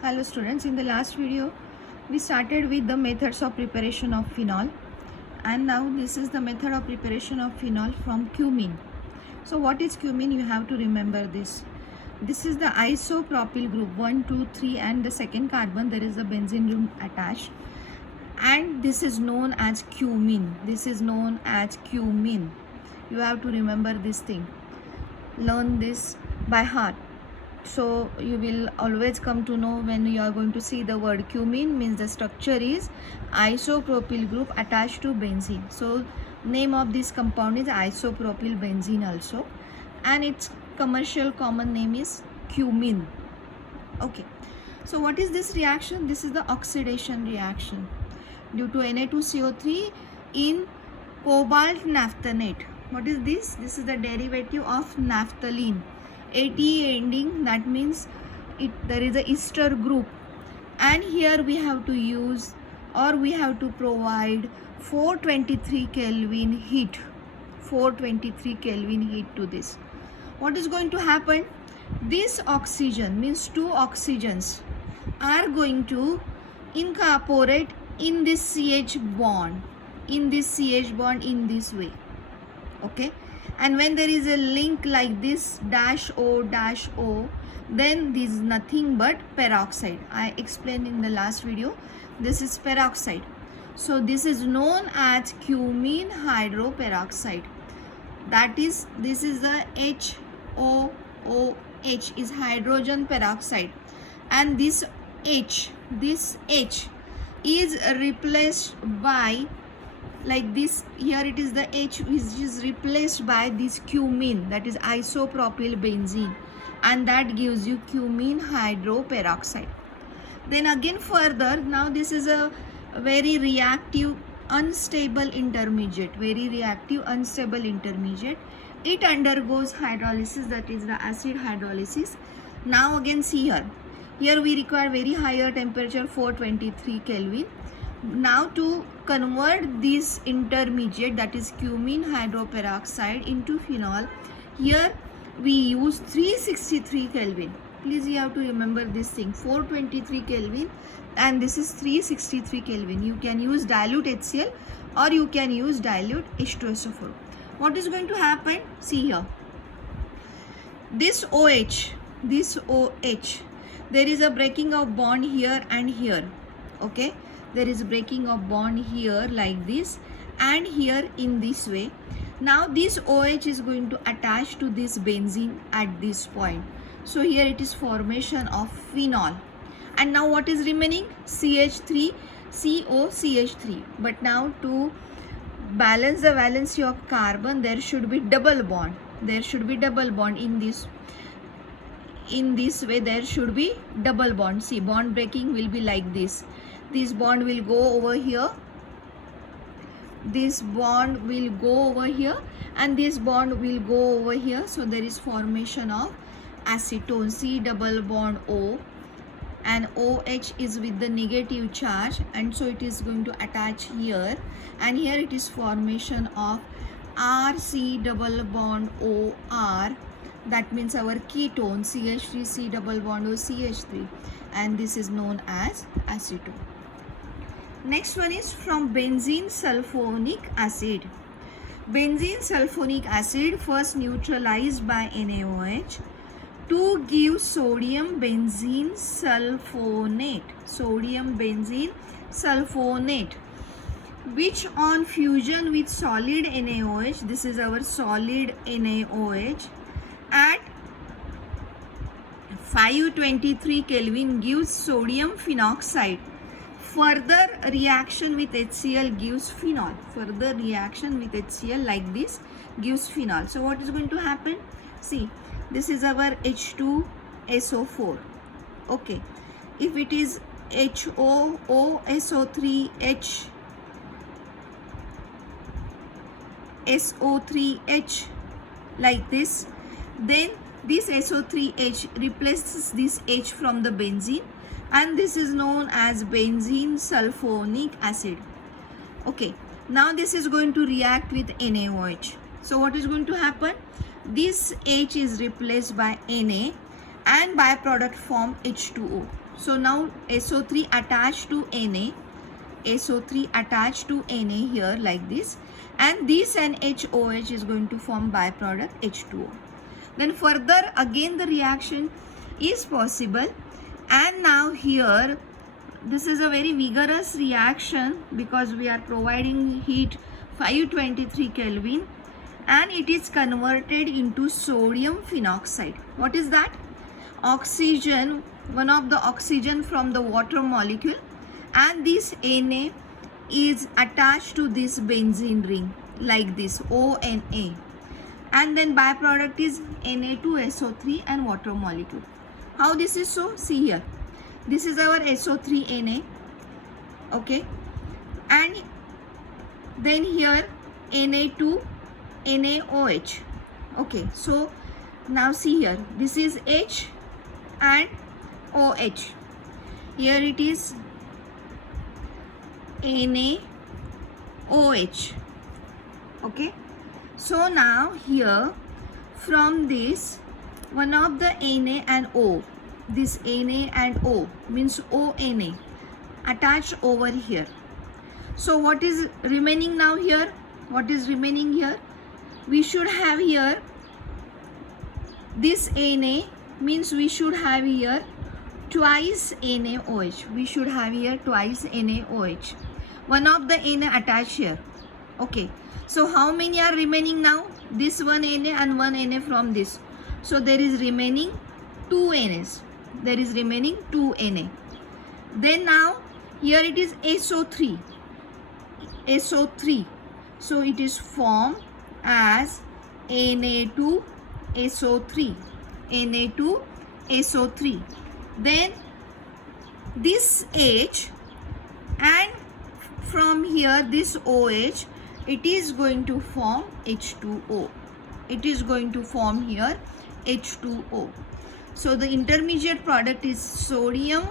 Hello students, in the last video we started with the methods of preparation of phenol, and now this is the method of preparation of phenol from cumene. So what is cumene? You have to remember this. This is the isopropyl group 1, 2, 3, and the second carbon there is the benzene ring attached, and this is known as cumene. This is known as cumene. You have to remember this thing. Learn this by heart. So you will always come to know when you are going to see the word cumene means the structure is isopropyl group attached to benzene. So name of this compound is isopropyl benzene also, and its commercial common name is cumene. Okay, so what is this reaction? This is the oxidation reaction due to Na2CO3 in cobalt naphthenate. What is this? This is the derivative of naphthalene. AT ending, that means there is a ester group, and here we have to use or we have to provide 423 Kelvin heat. 423 Kelvin heat to this. What is going to happen? This oxygen means two oxygens are going to incorporate in this CH bond, in this way. Okay, and when there is a link like this -O, then this is nothing but peroxide. I explained in the last video, this is peroxide. So this is known as cumene hydroperoxide. That is, this is the HOOH is hydrogen peroxide, and this H is replaced by, like this, here it is the H which is replaced by this cumene, that is isopropyl benzene, and that gives you cumene hydroperoxide. Then again further, now this is a very reactive unstable intermediate, it undergoes hydrolysis, that is the acid hydrolysis. Now again see here we require very higher temperature, 423 Kelvin. Now to convert this intermediate, that is cumene hydroperoxide, into phenol, here we use 363 Kelvin. Please you have to remember this thing, 423 Kelvin and this is 363 Kelvin. You can use dilute HCl or you can use dilute H2SO4. What is going to happen? See here, this OH, there is a breaking of bond here and here. Okay, there is breaking of bond here like this and here in this way. Now this OH is going to attach to this benzene at this point. So here it is formation of phenol, and now what is remaining? CH3, COCH3. But now to balance the valency of carbon, there should be double bond. In this way there should be double bond. See, bond breaking will be like this. This bond will go over here, this bond will go over here, and this bond will go over here. So there is formation of acetone, C double bond O, and OH is with the negative charge, and so it is going to attach here, and here it is formation of RC double bond OR. That means our ketone, CH3, C double bond O, CH3, and this is known as acetone. Next one is from benzene sulfonic acid. Benzene sulfonic acid first neutralized by NaOH to give sodium benzene sulfonate, which on fusion with solid NaOH, this is our solid NaOH, at 523 Kelvin gives sodium phenoxide. Further reaction with HCl gives phenol. Like this gives phenol. So what is going to happen? See, this is our H2SO4. Okay, if it is HOOSO3H SO3H like this, then this SO3H replaces this H from the benzene, and this is known as benzene sulfonic acid. Okay, now this is going to react with NaOH. So what is going to happen? This H is replaced by Na, and byproduct form H2O. So now SO3 attached to Na, SO3 attached to Na here like this, and this NHOH is going to form byproduct H2O. Then further again the reaction is possible, and now here this is a very vigorous reaction because we are providing heat 523 Kelvin, and it is converted into sodium phenoxide. What is that? Oxygen, one of the oxygen from the water molecule, and this Na is attached to this benzene ring like this, ONA, and then byproduct is Na2SO3 and water molecule. How this is so? See here, this is our SO3Na, okay, and then here Na2NaOH, okay. So now see here, this is H and OH, here it is NaOH, okay. So now here from this, one of the Na and O, this Na and O means ONA attached over here. So what is remaining now here? What is remaining here? We should have here this Na, means we should have here twice NaOH. We should have here twice NaOH. One of the Na attached here. Okay. So how many are remaining now? This one Na and one Na from this. So there is remaining 2 Nas. There is remaining 2 Na. Then now here it is SO3. SO3. So it is formed as Na2SO3. Na2SO3. Then this H, and from here this OH, it is going to form H2O. It is going to form here H2O. So the intermediate product is sodium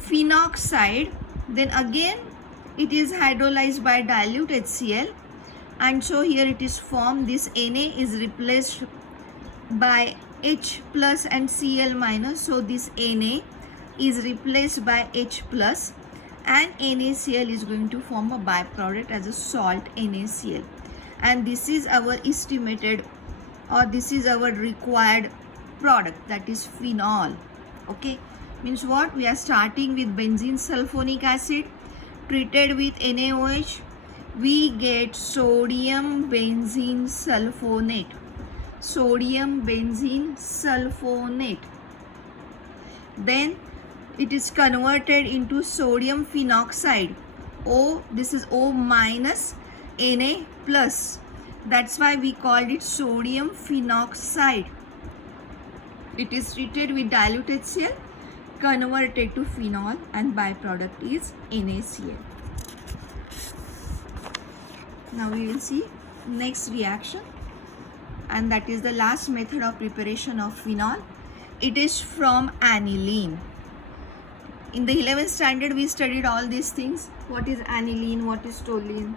phenoxide. Then again it is hydrolyzed by dilute HCl, and so here it is formed. This Na is replaced by H plus and Cl minus. So this Na is replaced by H plus, and NaCl is going to form a byproduct as a salt NaCl. And this is our estimated, or this is our required product, that is phenol. Okay, means what? We are starting with benzene sulfonic acid treated with NaOH. We get sodium benzene sulfonate. Sodium benzene sulfonate. Then it is converted into sodium phenoxide. O, this is O minus Na plus. That's why we called it sodium phenoxide. It is treated with dilute HCl, converted to phenol, and byproduct is NaCl. Now we will see next reaction, and that is the last method of preparation of phenol. It is from aniline. In the 11th standard we studied all these things. What is aniline, what is toluene,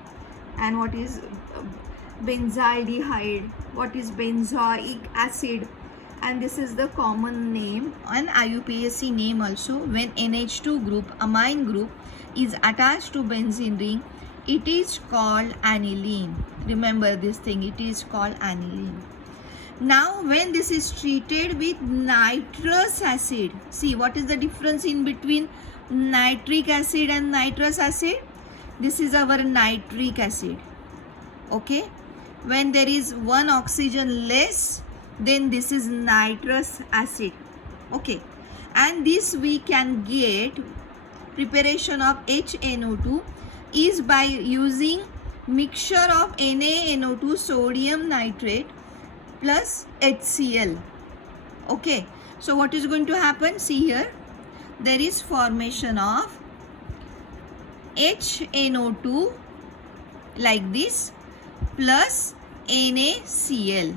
and what is benzaldehyde, what is benzoic acid, and this is the common name and IUPAC name also. When NH2 group, amine group, is attached to benzene ring, it is called aniline. Remember this thing, it is called aniline. Now when this is treated with nitrous acid, see what is the difference in between nitric acid and nitrous acid? This is our nitric acid. Okay, when there is one oxygen less, then this is nitrous acid. Okay, and this we can get preparation of HNO2 is by using mixture of NaNO2 sodium nitrate plus HCl. Okay, so what is going to happen? See here, there is formation of HNO2 like this plus NaCl,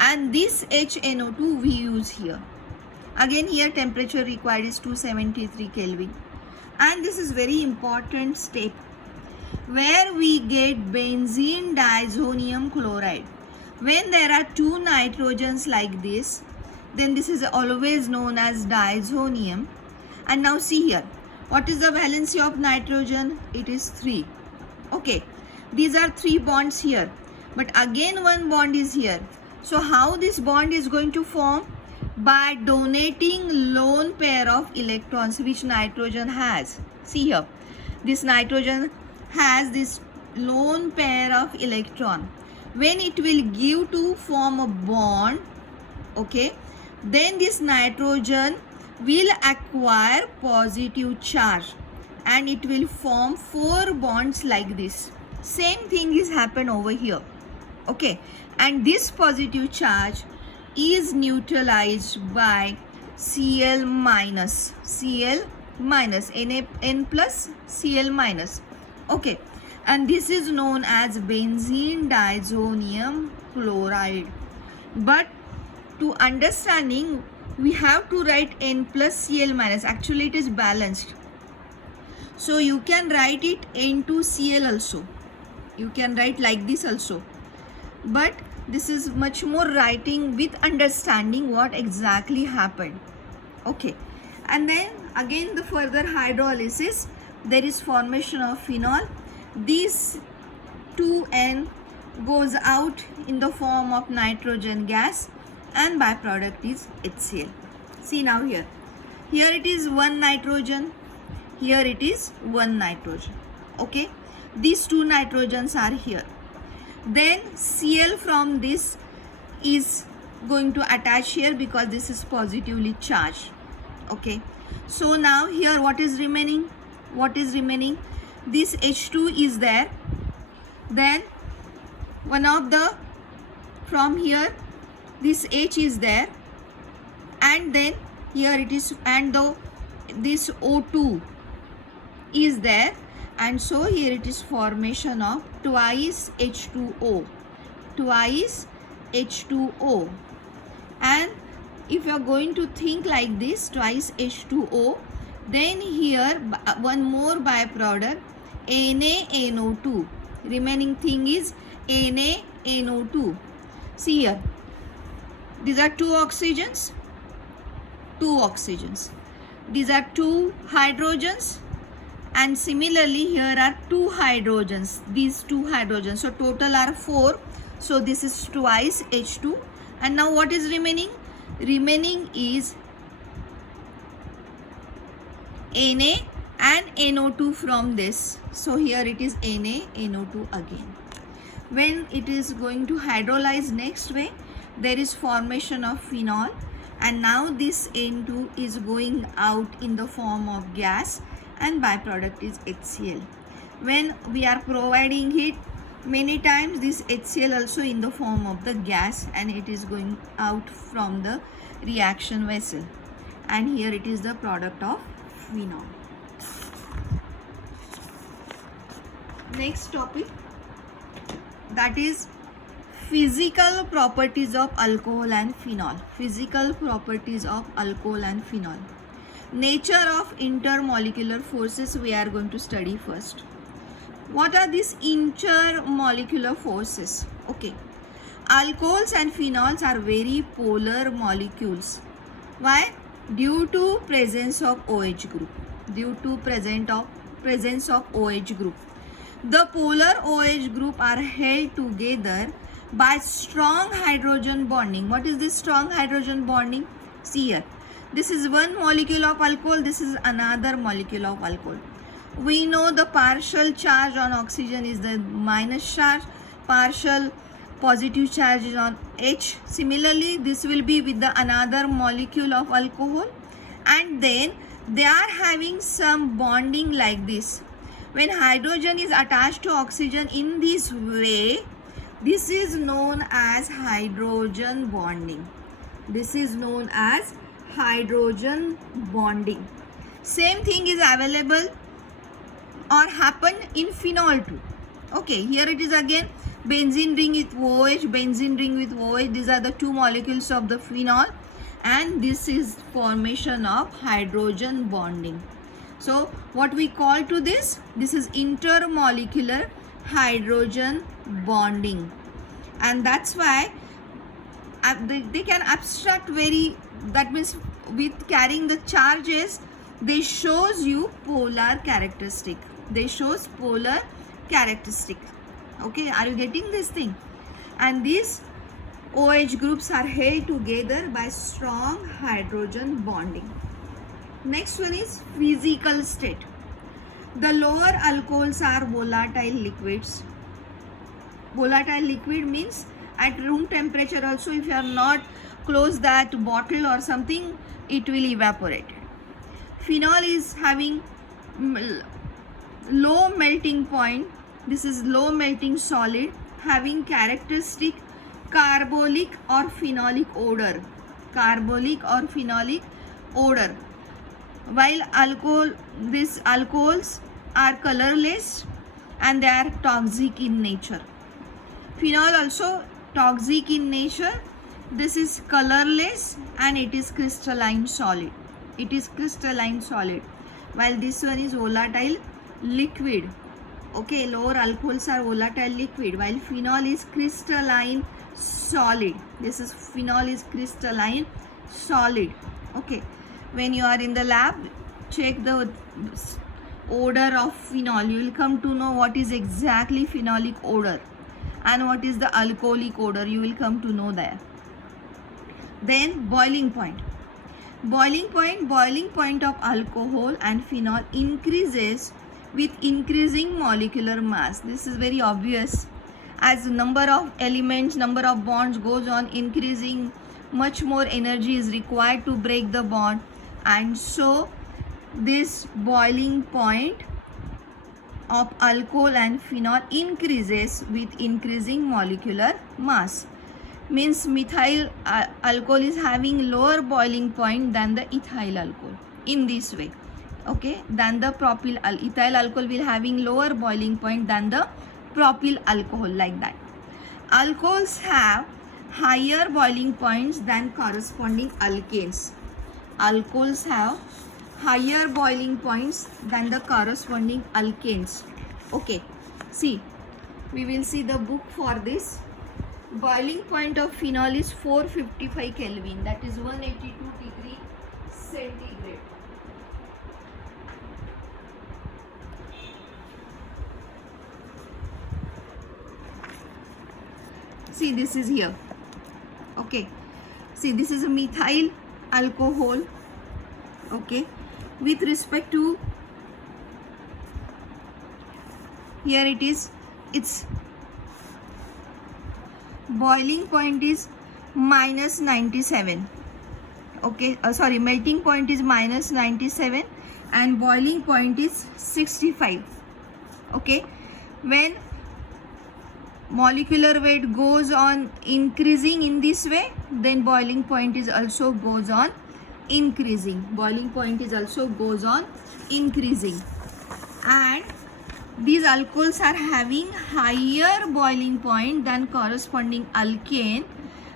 and this HNO2 we use here. Again here temperature required is 273 Kelvin, and this is very important step where we get benzene diazonium chloride. When there are two nitrogens like this, then this is always known as diazonium. And now see here, what is the valency of nitrogen? It is 3. Okay, these are 3 bonds here, but again one bond is here. So how this bond is going to form? By donating lone pair of electrons which nitrogen has. See here, this nitrogen has this lone pair of electron. When it will give to form a bond, okay, then this nitrogen will acquire positive charge and it will form 4 bonds like this. Same thing is happen over here. Okay, and this positive charge is neutralized by Cl minus, N plus Cl minus. Okay, and this is known as benzene diazonium chloride. But to understanding, we have to write N plus Cl minus. Actually it is balanced, so you can write it N2Cl also. You can write like this also, but this is much more writing with understanding what exactly happened. Okay, and then again the further hydrolysis, there is formation of phenol. This 2N goes out in the form of nitrogen gas and byproduct is HCl. See now here it is 1 nitrogen, here it is 1 nitrogen. Okay, these 2 nitrogens are here. Then Cl from this is going to attach here because this is positively charged. Okay, so now here what is remaining? This H2 is there. Then one of the, from here this H is there, and then here it is, and this O2 is there, and so here it is formation of twice H2O. And if you are going to think like this, twice H2O, then here one more byproduct NaNO2. Remaining thing is NaNO2. See here, these are 2 oxygens. These are 2 hydrogens, and similarly here are 2 hydrogens. These 2 hydrogens, so total are 4. So this is twice H2. And now what is remaining? Remaining is Na and NO2 from this. So here it is NaNO2 again. When it is going to hydrolyze next way, there is formation of phenol, and now this N2 is going out in the form of gas and byproduct is HCl. When we are providing heat, many times this HCl also in the form of the gas, and it is going out from the reaction vessel, and here it is the product of phenol. Next topic, that is physical properties of alcohol and phenol. Nature of intermolecular forces we are going to study first. What are these intermolecular forces? Okay, alcohols and phenols are very polar molecules. Why? Due to presence of OH group. The polar OH group are held together by strong hydrogen bonding. What is this strong hydrogen bonding? See here, this is one molecule of alcohol, this is another molecule of alcohol. We know the partial charge on oxygen is the minus charge, partial positive charge is on H. Similarly, this will be with the another molecule of alcohol, and then they are having some bonding like this. When hydrogen is attached to oxygen in this way, this is known as hydrogen bonding. Same thing is available or happen in phenol too. Okay, here it is again benzene ring with OH, these are the 2 molecules of the phenol, and this is formation of hydrogen bonding. So what we call to this is intermolecular hydrogen bonding. and that's why they can abstract very, that means with carrying the charges, they shows you polar characteristic. They shows polar characteristic. Okay, are you getting this thing? And these OH groups are held together by strong hydrogen bonding. Next one is physical state. The lower alcohols are volatile liquids. Volatile liquid means at room temperature also, if you are not close that bottle or something, it will evaporate. Phenol is having low melting point. This is low melting solid having characteristic carbolic or phenolic odor. Carbolic or phenolic odor. While these alcohols are colorless and they are toxic in nature. Phenol also toxic in nature. This is colorless and it is crystalline solid. It is crystalline solid. While this one is volatile liquid. Okay, lower alcohols are volatile liquid, while phenol is crystalline solid. This is phenol is crystalline solid. Okay, when you are in the lab, check the odor of phenol. You will come to know what is exactly phenolic odor and what is the alcoholic odor. You will come to know that. Then boiling point. Boiling point of alcohol and phenol increases with increasing molecular mass. This is very obvious. As the number of elements, number of bonds goes on increasing, much more energy is required to break the bond, and so this boiling point of alcohol and phenol increases with increasing molecular mass. Means methyl alcohol is having lower boiling point than the ethyl alcohol in this way. Okay, than the propyl ethyl alcohol will having lower boiling point than the propyl alcohol, like that. Alcohols have higher boiling points than corresponding alkanes. Alcohols have higher boiling points than the corresponding alkanes. Okay, see, we will see the book for this. Boiling point of phenol is 455 Kelvin, that is 182 degree centigrade. See, this is here. Okay, see, this is a methyl alcohol. Okay, with respect to here it is, its boiling point is minus 97. Okay, sorry, melting point is minus 97 and boiling point is 65. Okay, when molecular weight goes on increasing in this way, then boiling point is also goes on increasing. Boiling point is also goes on increasing, and these alcohols are having higher boiling point than corresponding alkane.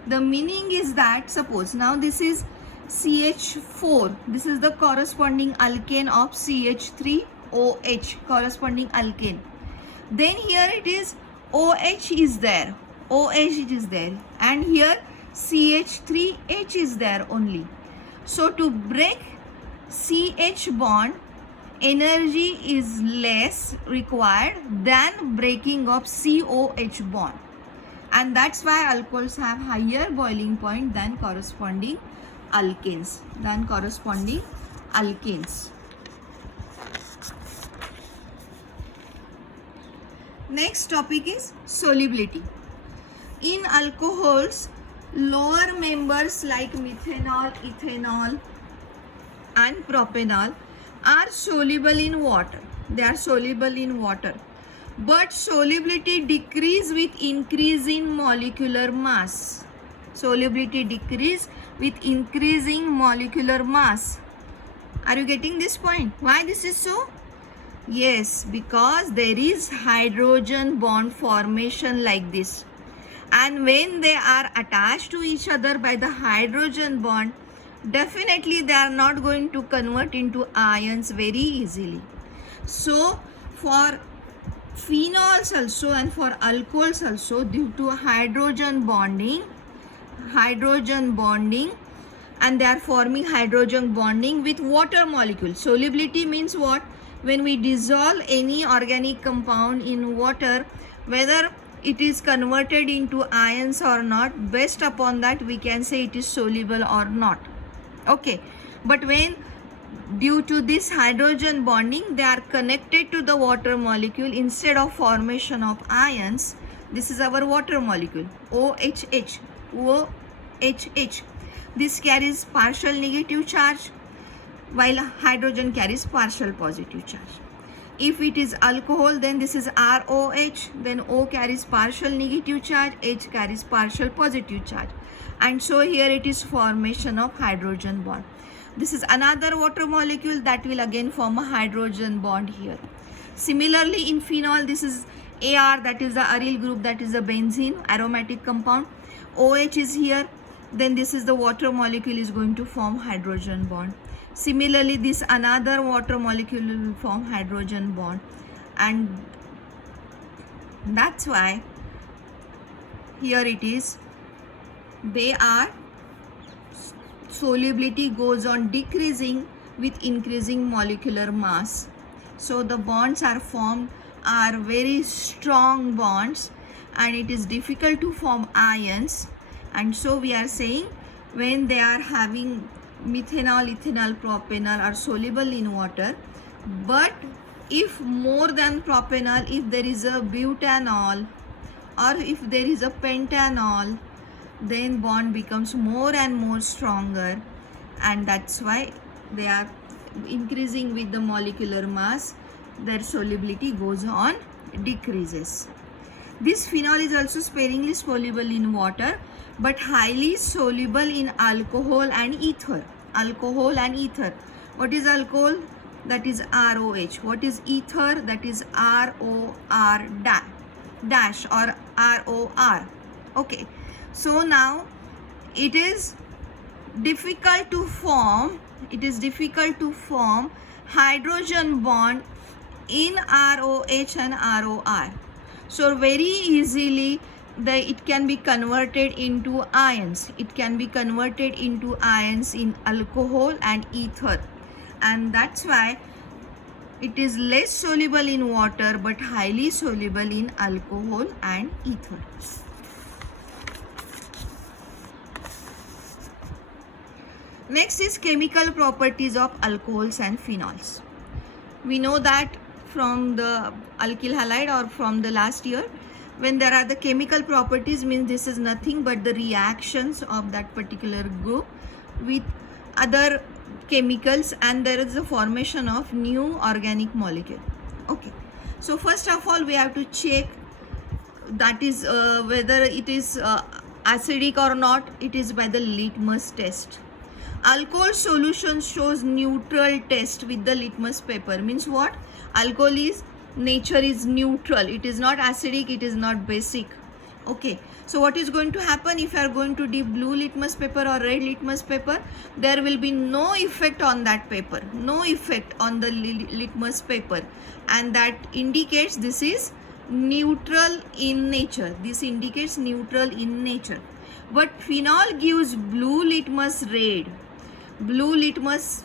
The meaning is that, suppose now this is CH4, this is the corresponding alkane of CH3OH, corresponding alkane. Then here it is OH is there, OH is there, and here CH3H is there only. So to break CH bond, energy is less required than breaking of COH bond, and that's why alcohols have higher boiling point than corresponding alkanes. Next topic is solubility. In alcohols, lower members like methanol, ethanol and propanol are soluble in water. They are soluble in water, but solubility decrease with increasing molecular mass. Solubility decrease with increasing molecular mass. Are you getting this point? Why this is so? Yes, because there is hydrogen bond formation like this, and when they are attached to each other by the hydrogen bond, definitely they are not going to convert into ions very easily. So for phenols also and for alcohols also, due to hydrogen bonding, and they are forming hydrogen bonding with water molecule. Solubility means what? When we dissolve any organic compound in water, whether it is converted into ions or not, based upon that we can say it is soluble or not. Okay, but when due to this hydrogen bonding they are connected to the water molecule, instead of formation of ions, this is our water molecule OHH. This carries partial negative charge while hydrogen carries partial positive charge. If it is alcohol, then this is ROH, then O carries partial negative charge, H carries partial positive charge, and so here it is formation of hydrogen bond. This is another water molecule that will again form a hydrogen bond here. Similarly in phenol, this is AR, that is the aryl group, that is the benzene aromatic compound. OH is here, then this is the water molecule is going to form hydrogen bond. Similarly, this another water molecule will form hydrogen bond, and that's why here it is, they are solubility goes on decreasing with increasing molecular mass. So the bonds are formed are very strong bonds, and it is difficult to form ions, and so we are saying when they are having methanol, ethanol, propanol are soluble in water. But if more than propanol, if there is a butanol or if there is a pentanol, then bond becomes more and more stronger, and that's why they are increasing with the molecular mass, their solubility goes on decreases. This phenol is also sparingly soluble in water but highly soluble in alcohol and ether. What is alcohol? That is ROH. What is ether? That is ROR dash or ROR. Okay, so now it is difficult to form hydrogen bond in ROH and ROR. So very easily it can be converted into ions. It can be converted into ions in alcohol and ether, and that's why it is less soluble in water but highly soluble in alcohol and ether. Next is chemical properties of alcohols and phenols. We know that from the alkyl halide or from the last year, when there are the chemical properties, means this is nothing but the reactions of that particular group with other chemicals, and there is the formation of new organic molecule. Okay, so first of all we have to check that is whether it is acidic or not. It is by the litmus test. Alcohol solution shows neutral test with the litmus paper. Means what? Alcohol is nature is neutral. It is not acidic, it is not basic. Okay, so what is going to happen if you are going to dip blue litmus paper or red litmus paper? There will be no effect on that paper, no effect on the litmus paper, and that indicates this is neutral in nature. This indicates neutral in nature. But phenol gives blue litmus red. Blue litmus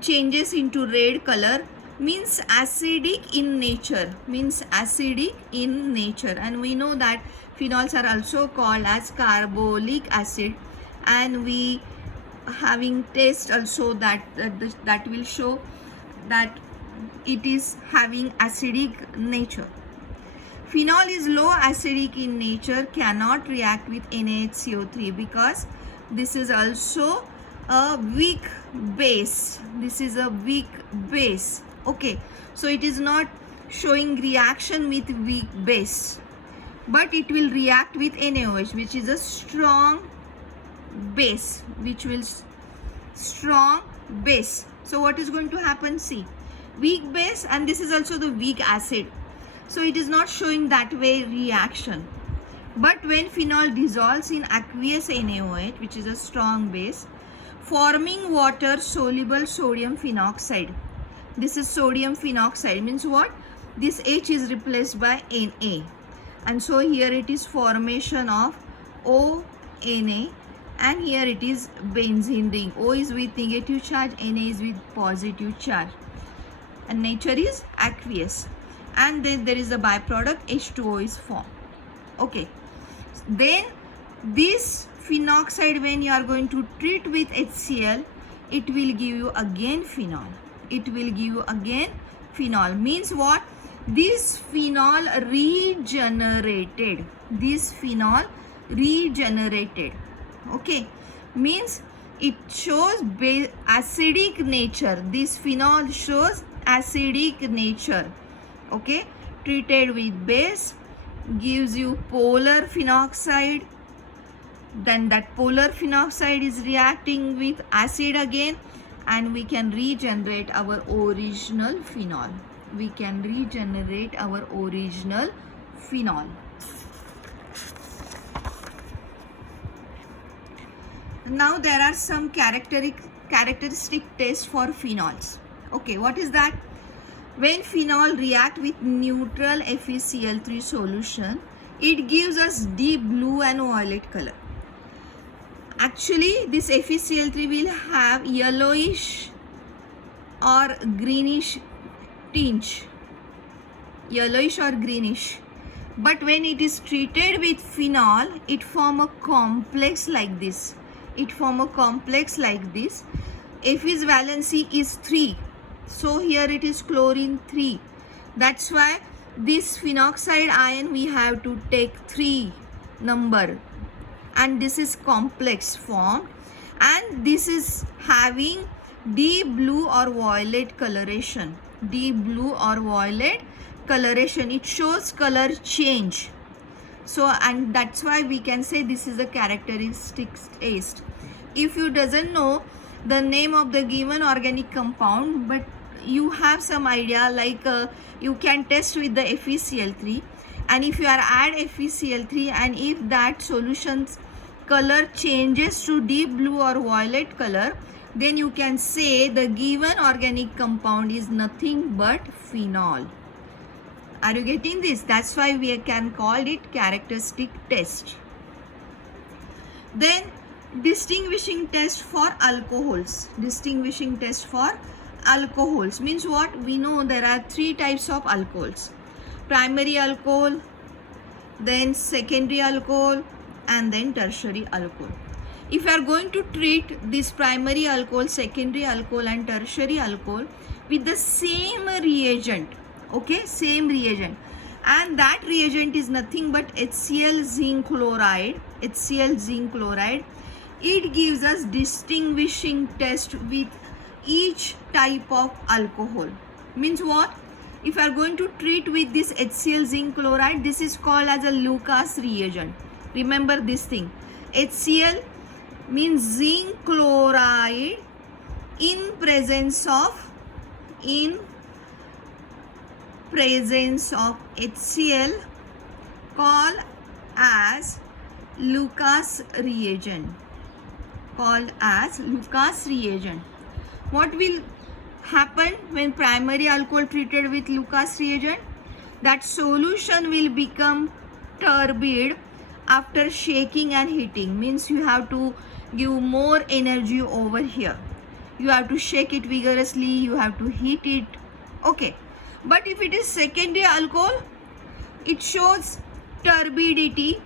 changes into red color, means acidic in nature, and we know that phenols are also called as carbolic acid, and we having test also that will show that it is having acidic nature. Phenol is low acidic in nature, cannot react with NaHCO3 because this is also a weak base. Okay, so it is not showing reaction with weak base, but it will react with NaOH, which is a strong base, So what is going to happen? See, weak base, and this is also the weak acid, so it is not showing that way reaction. But when phenol dissolves in aqueous NaOH, which is a strong base, forming water soluble sodium phenoxide. This is sodium phenoxide, means what? this H is replaced by Na, and so here it is formation of ONA, and here it is benzene ring. O is with negative charge, Na is with positive charge, and nature is aqueous, and then there is a byproduct H2O is formed. Okay, then this phenoxide, when you are going to treat with HCl, it will give you again phenol. It will give you again phenol. Means what? This phenol regenerated. This phenol regenerated. Okay, means it shows acidic nature. This phenol shows acidic nature. Okay, treated with base gives you polar phenoxide. Then that polar phenoxide is reacting with acid again, and we can regenerate our original phenol. We can regenerate our original phenol. Now there are some characteristic tests for phenols. Okay, what is that? When phenol react with neutral FeCl3 solution, it gives us deep blue and violet color. Actually, this FeCl3 will have yellowish or greenish tinge. Yellowish or greenish. But when it is treated with phenol, it form a complex like this. It form a complex like this. Fe's valency is 3. So here it is chlorine 3. That's why this phenoxide ion we have to take 3 number. And this is complex form, and this is having deep blue or violet coloration. Deep blue or violet coloration. It shows color change. So, and that's why we can say this is a characteristic test. If you doesn't know the name of the given organic compound, but you have some idea, like you can test with the FeCl3, and if you are add FeCl3, and if that solution's color changes to deep blue or violet color, then you can say the given organic compound is nothing but phenol. Are you getting this? That's why we can call it characteristic test. Then distinguishing test for alcohols. Distinguishing test for alcohols means what? We know there are 3 types of alcohols: primary alcohol, then secondary alcohol, and then tertiary alcohol. If you are going to treat this primary alcohol, secondary alcohol, and tertiary alcohol with the same reagent, okay, same reagent, and that reagent is nothing but HCl zinc chloride. HCl zinc chloride. It gives us distinguishing test with each type of alcohol. Means what? If you are going to treat with this HCl zinc chloride, this is called as a Lucas reagent. Remember this thing. HCl means zinc chloride in presence of HCl, called as Lucas reagent. Called as Lucas reagent. What will happen when primary alcohol treated with Lucas reagent? That solution will become turbid after shaking and heating. Means you have to give more energy over here. You have to shake it vigorously, you have to heat it. Okay. But if it is secondary alcohol, it shows turbidity.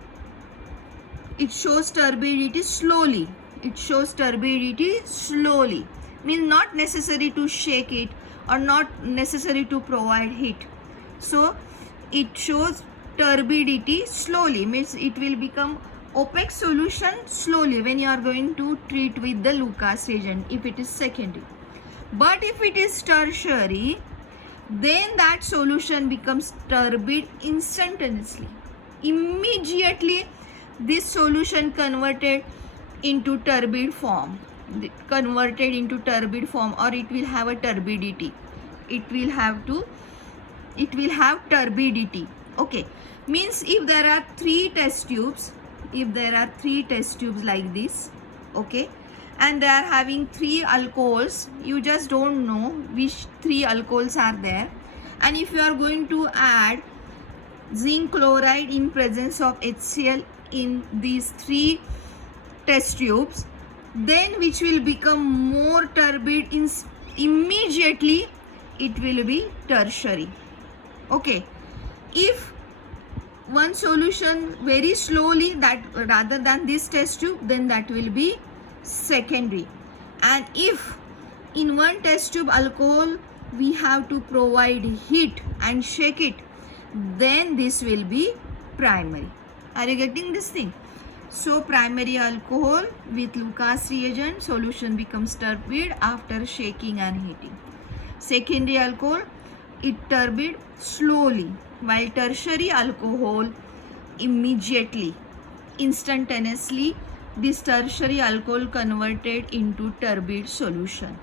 It shows turbidity slowly. It shows turbidity slowly. Means not necessary to shake it or not necessary to provide heat. So it shows turbidity slowly. Means it will become opaque solution slowly when you are going to treat with the Lucas reagent if it is secondary. But if it is tertiary, then that solution becomes turbid instantaneously. Immediately this solution converted into turbid form. Converted into turbid form, or it will have a turbidity. It will have turbidity. Okay. Means if there are 3 test tubes, like this, okay, and they are having 3 alcohols, you just don't know which 3 alcohols are there, And if you are going to add zinc chloride in presence of HCl in these 3 test tubes, then which will become more turbid immediately, it will be tertiary. Okay, if one solution very slowly, that rather than this test tube, then that will be secondary. And if in one test tube alcohol we have to provide heat and shake it, then this will be primary. Are you getting this thing? So primary alcohol with Lucas reagent, solution becomes turbid after shaking and heating. Secondary alcohol, it turbid slowly, while tertiary alcohol immediately, instantaneously, this tertiary alcohol converted into turbid solution.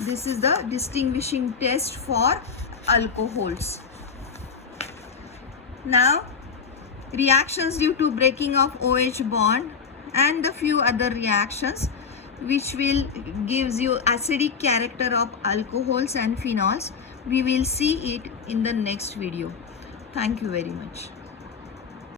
This is the distinguishing test for alcohols. Now, reactions due to breaking of OH bond and the few other reactions which will gives you acidic character of alcohols and phenols. We will see it in the next video. Thank you very much.